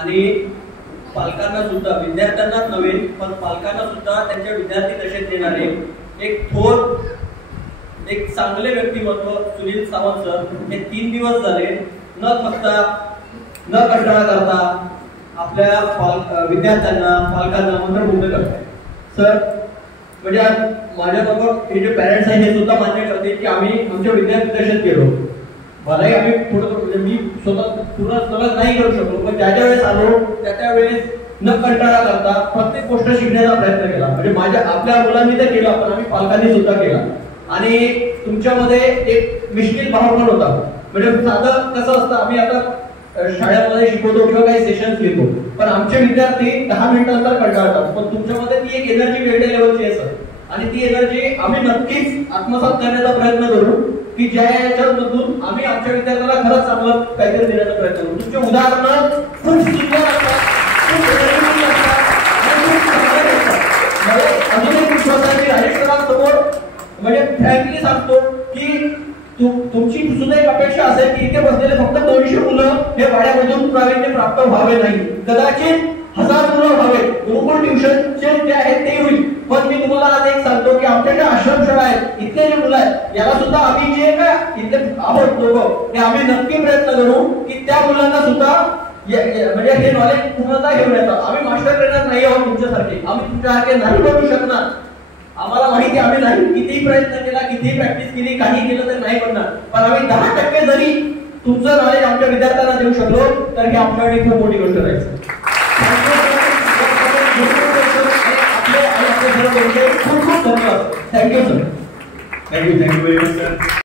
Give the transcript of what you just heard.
आणि पालकांना सुद्धा, विद्यार्थ्यांनाच नव्हे पण पालकांना सुद्धा त्यांच्या विद्यार्थी दशेत देणारे एक थोर, एक चांगले व्यक्तिमत्व सुनील सावंत सर हे 3 दिवस झाले न थकता न कंटाळा करता आपल्या विद्यार्थ्यांना पालकांना मंत्रमुग्ध करतात। सर म्हणजे माझ्याबरोबर हे जे पॅरेंट्स आहेत हे सुद्धा मान्य करते की आम्ही आमच्या विद्यार्थी दशेत गेलो, भलेही आम्ही थोडं म्हणजे मी स्वतः पूर्ण सलग नाही करू शकलो, पण ज्या ज्या वेळेस आलो त्या वेळेस न कंटाळा करता प्रत्येक गोष्ट शिकण्याचा प्रयत्न केला। म्हणजे आपल्या मुलांनी तर केला पण आम्ही पालकांनी सुद्धा केला। आणि तुमच्यामध्ये एक मिश्किल भाव पण होता। म्हणजे साधं कसं असतं, आम्ही आता शाळेमध्ये शिकवतो किंवा काही सेशन्स घेतो पण आमचे विद्यार्थी 10 मिनिटांनंतर कंटाळतात, पण तुमच्यामध्ये ती एक एनर्जी वेगळ्या लेवलची आहे सर। आणि ती एनर्जी आम्ही नक्कीच आत्मसात करण्याचा प्रयत्न करू की ज्या याच्यामधून आम्ही आमच्या विद्यार्थ्यांना खरंच चांगलं काहीतरी देण्याचा प्रयत्न करू। तुमचे उदाहरण खूप सुंदर असतात, खूप एनर्जीफुल असतात आणि खूप चांगले असतात। अजून एक विश्वास आहे की राजेश सरांसमोर म्हणजे फ्रँकली सांगतो की तुमची सुद्धा एक अपेक्षा असेल की इथे बसलेले फक्त 200 मुलं हे वाड्यामधून प्रावीण्य प्राप्त व्हावे नाही, कदाचित 1000 मुलं व्हावे, गुरुकुल ट्युशनचे जे आहेत ते होईल। पण मी तुम्हाला आज एक सांगतो की आमच्या ज्या आश्रमशाळा आहेत इथले जे मुलं आहेत याला सुद्धा आम्ही जे काय इथले आहोत लोक हे आम्ही नक्की प्रयत्न करू की त्या मुलांना सुद्धा म्हणजे हे नॉलेज पूर्णतः घेऊन येतात। आम्ही मास्टर ट्रेनर नाही आहोत तुमच्यासारखे, आम्ही तुमच्यासारखे नाही बनू शकणार। आम्हाला माहिती आम्ही नाही कितीही प्रयत्न केला, कितीही प्रॅक्टिस केली, काही केलं तर नाही बनणार, पण आम्ही 10% जरी तुमचं नॉलेज आमच्या विद्यार्थ्यांना देऊ शकलो तर ही आमच्यासाठी खूप मोठी गोष्ट राहील। खूप खूप धन्यवाद। Thank you sir. Thank you very much sir.